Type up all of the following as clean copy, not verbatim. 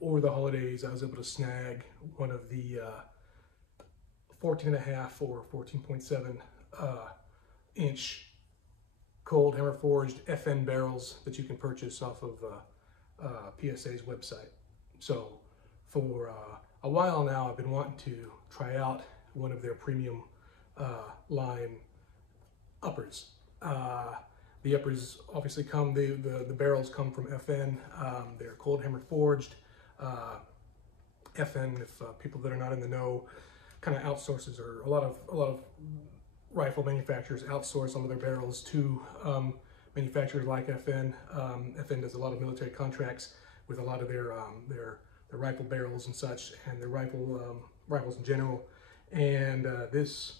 over the holidays, I was able to snag one of the 14.5 or 14.7 inch cold hammer forged FN barrels that you can purchase off of PSA's website. So for a while now, I've been wanting to try out one of their premium line uppers. The uppers obviously come, the barrels come from FN. They're cold hammer forged. FN, if people that are not in the know, kind of outsources, or a lot of rifle manufacturers outsource some of their barrels to manufacturers like FN. FN does a lot of military contracts with a lot of their rifle barrels and such, and their rifles in general. And this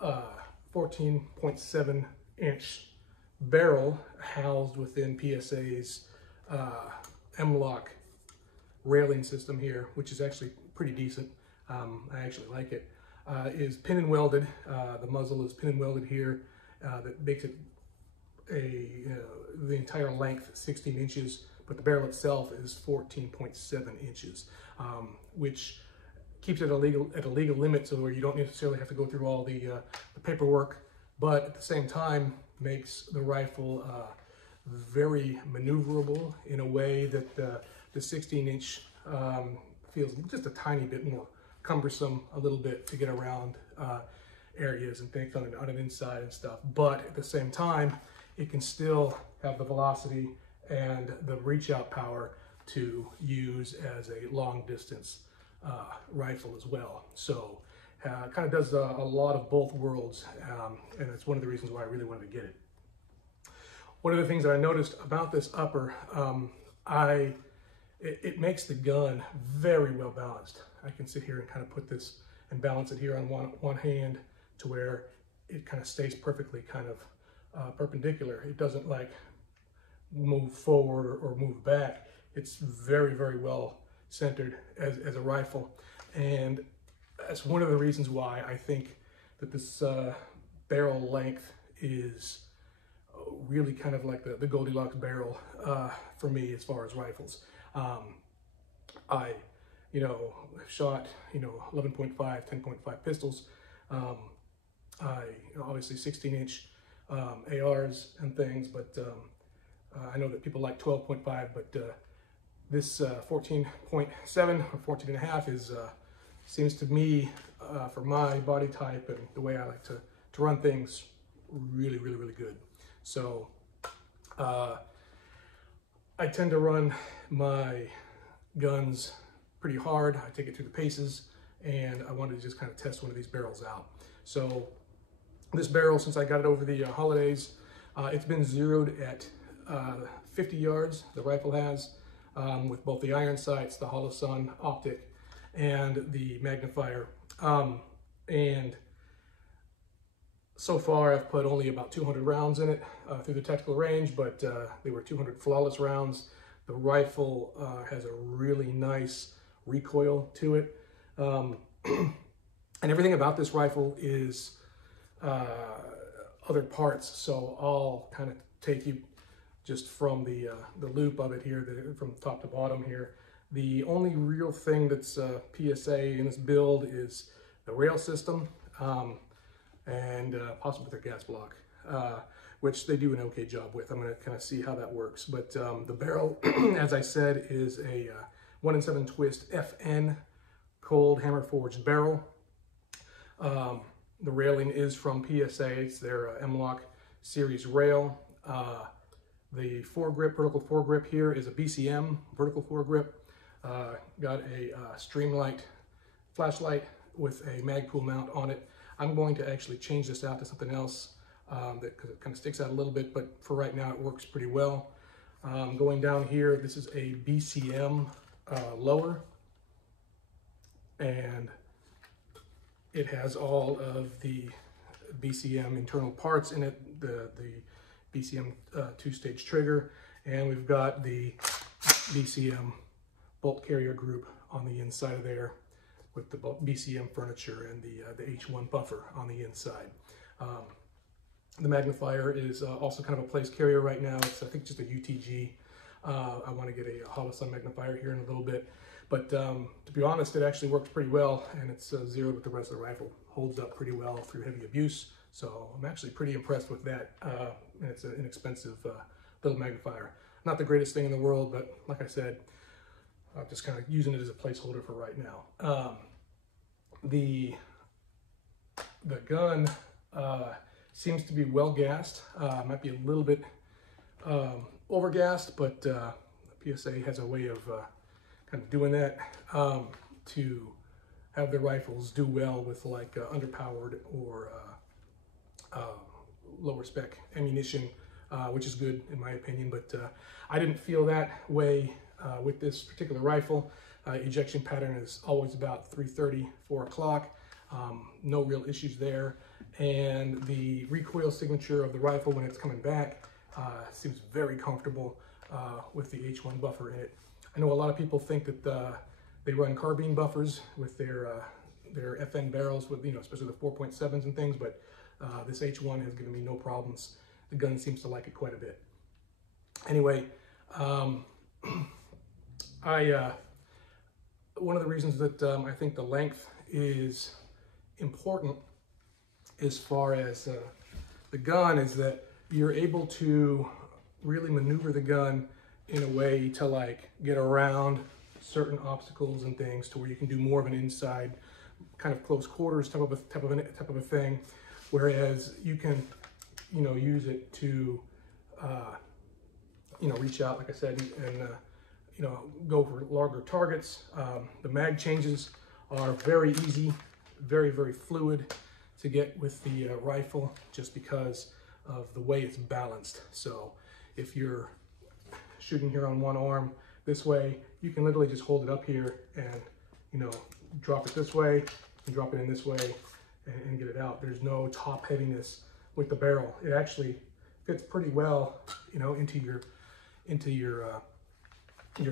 14.7 inch barrel housed within PSA's M-LOK railing system here, which is actually pretty decent. I actually like it. Is pin and welded. The muzzle is pin and welded here. That makes it the entire length 16 inches, but the barrel itself is 14.7 inches, which keeps it at a legal limit, so where you don't necessarily have to go through all the paperwork, but at the same time makes the rifle very maneuverable in a way that the 16 inch feels just a tiny bit more cumbersome a little bit to get around areas and things on an inside and stuff. But at the same time, it can still have the velocity and the reach out power to use as a long distance rifle as well. So kind of does a lot of both worlds, and that's one of the reasons why I really wanted to get it. One of the things that I noticed about this upper, it makes the gun very well balanced. I can sit here and kind of put this and balance it here on one hand to where it kind of stays perfectly kind of perpendicular. It doesn't like move forward or move back. It's very, very well centered as a rifle. And that's one of the reasons why I think that this barrel length is really kind of like the Goldilocks barrel for me as far as rifles. I shot 11.5, 10.5 pistols. Obviously 16 inch ARs and things, but I know that people like 12.5, but this 14.7 or 14.5 is seems to me, for my body type and the way I like to run things, really, really, really good. So I tend to run my guns pretty hard. I take it through the paces, and I wanted to just kind of test one of these barrels out. So this barrel, since I got it over the holidays, it's been zeroed at 50 yards, the rifle has, with both the iron sights, the hollow sun optic, and the magnifier. And so far I've put only about 200 rounds in it through the tactical range, but they were 200 flawless rounds. The rifle has a really nice recoil to it. And everything about this rifle is other parts, so I'll kind of take you just from the loop of it here, from top to bottom here. The only real thing that's PSA in this build is the rail system, and possibly their gas block, which they do an okay job with. I'm going to kind of see how that works. But the barrel, as I said, is a 1-in-7 twist FN cold hammer forged barrel. The railing is from PSA. It's their M-LOK series rail. The foregrip, vertical foregrip here is a BCM vertical foregrip. Got a Streamlight flashlight with a Magpul mount on it. I'm going to actually change this out to something else because it kind of sticks out a little bit, but for right now it works pretty well. Going down here, this is a BCM lower, and it has all of the BCM internal parts in it, the BCM two-stage trigger, and we've got the BCM bolt carrier group on the inside of there with the BCM furniture and the H1 buffer on the inside. The magnifier is also kind of a place carrier right now. It's, I think, just a UTG. I want to get a hollow-sun magnifier here in a little bit. But to be honest, it actually works pretty well, and it's zeroed with the rest of the rifle. Holds up pretty well through heavy abuse, so I'm actually pretty impressed with that. And it's an inexpensive little magnifier. Not the greatest thing in the world, but like I said, I'm just kind of using it as a placeholder for right now. The gun seems to be well gassed. Might be a little bit over gassed, but PSA has a way of kind of doing that to have the rifles do well with like underpowered or lower spec ammunition, which is good in my opinion. But I didn't feel that way with this particular rifle. Ejection pattern is always about 3:30, 4 o'clock. No real issues there. And the recoil signature of the rifle when it's coming back seems very comfortable with the H1 buffer in it. I know a lot of people think that they run carbine buffers with their FN barrels, with, you know, especially the 4.7s and things, but this H1 has given me no problems. The gun seems to like it quite a bit. Anyway, one of the reasons that I think the length is important as far as the gun is that you're able to really maneuver the gun in a way to like get around certain obstacles and things to where you can do more of an inside kind of close quarters type of a thing, whereas you can, you know, use it to you know, reach out, like I said, and you know, go for larger targets. The mag changes are very easy, very fluid to get with the rifle, just because of the way it's balanced. So if you're shooting here on one arm this way, you can literally just hold it up here and, you know, drop it this way and drop it in this way and get it out. There's no top heaviness with the barrel. It actually fits pretty well, you know, into your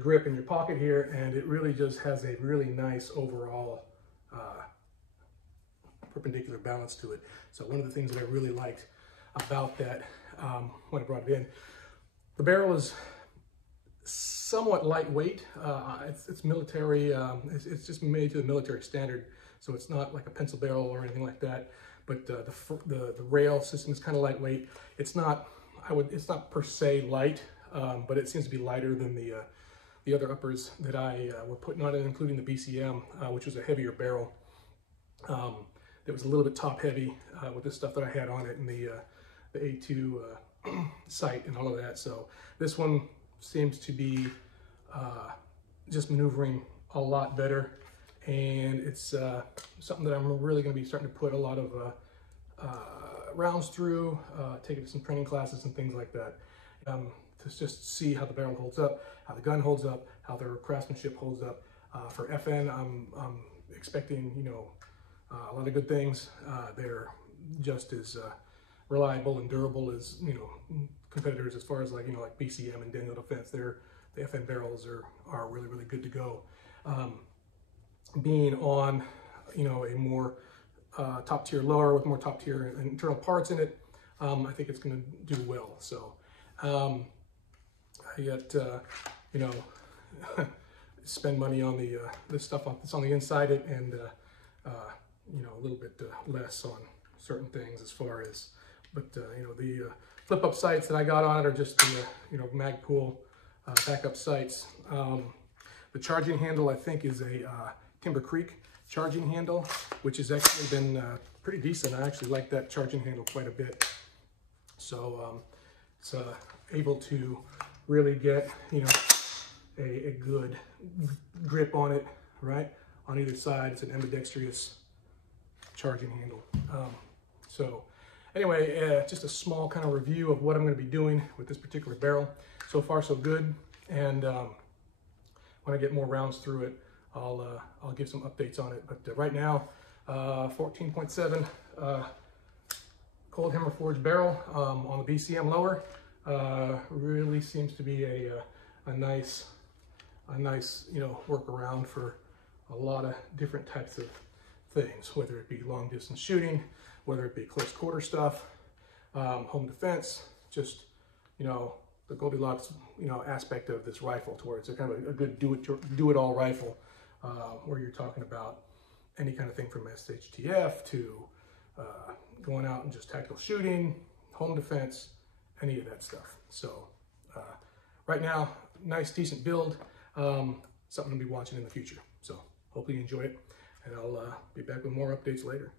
grip in your pocket here, and it really just has a really nice overall perpendicular balance to it. So one of the things that I really liked about that when I brought it in, the barrel is somewhat lightweight. It's military. It's just made to the military standard, so it's not like a pencil barrel or anything like that. But the rail system is kind of lightweight. It's not it's not per se light, but it seems to be lighter than the other uppers that I were putting on it, including the BCM, which was a heavier barrel. It was a little bit top heavy with the stuff that I had on it, and the A2 sight and all of that. So this one seems to be just maneuvering a lot better, and it's something that I'm really going to be starting to put a lot of rounds through, take it to some training classes and things like that, to just see how the barrel holds up, how the gun holds up, how their craftsmanship holds up. For FN, I'm expecting, you know, a lot of good things. They're just as reliable and durable as, you know, competitors as far as like, you know, like BCM and Daniel Defense. The FN barrels are really good to go. Being on, you know, a more top tier lower with more top tier internal parts in it, I think it's going to do well. So I got you know, spend money on the stuff that's on the inside it, and you know, a little bit less on certain things as far as, but you know, the flip up sights that I got on it are just the you know, Magpul backup sights. The charging handle, I think, is a Timber Creek charging handle, which has actually been pretty decent. I actually like that charging handle quite a bit. So it's able to really get, you know, a good grip on it, right? On either side, it's an ambidextrous charging handle. So anyway, just a small kind of review of what I'm going to be doing with this particular barrel. So far, so good. And when I get more rounds through it, I'll give some updates on it. But right now, 14.7 cold hammer forged barrel on the BCM lower really seems to be a nice, you know, workaround for a lot of different types of things, whether it be long distance shooting, whether it be close quarter stuff, home defense, just, you know, the Goldilocks, aspect of this rifle, to where it's a kind of a good do-it-all rifle, where you're talking about any kind of thing from SHTF to going out and just tactical shooting, home defense, any of that stuff. So right now, nice, decent build, something to be watching in the future. So hopefully you enjoy it, and I'll be back with more updates later.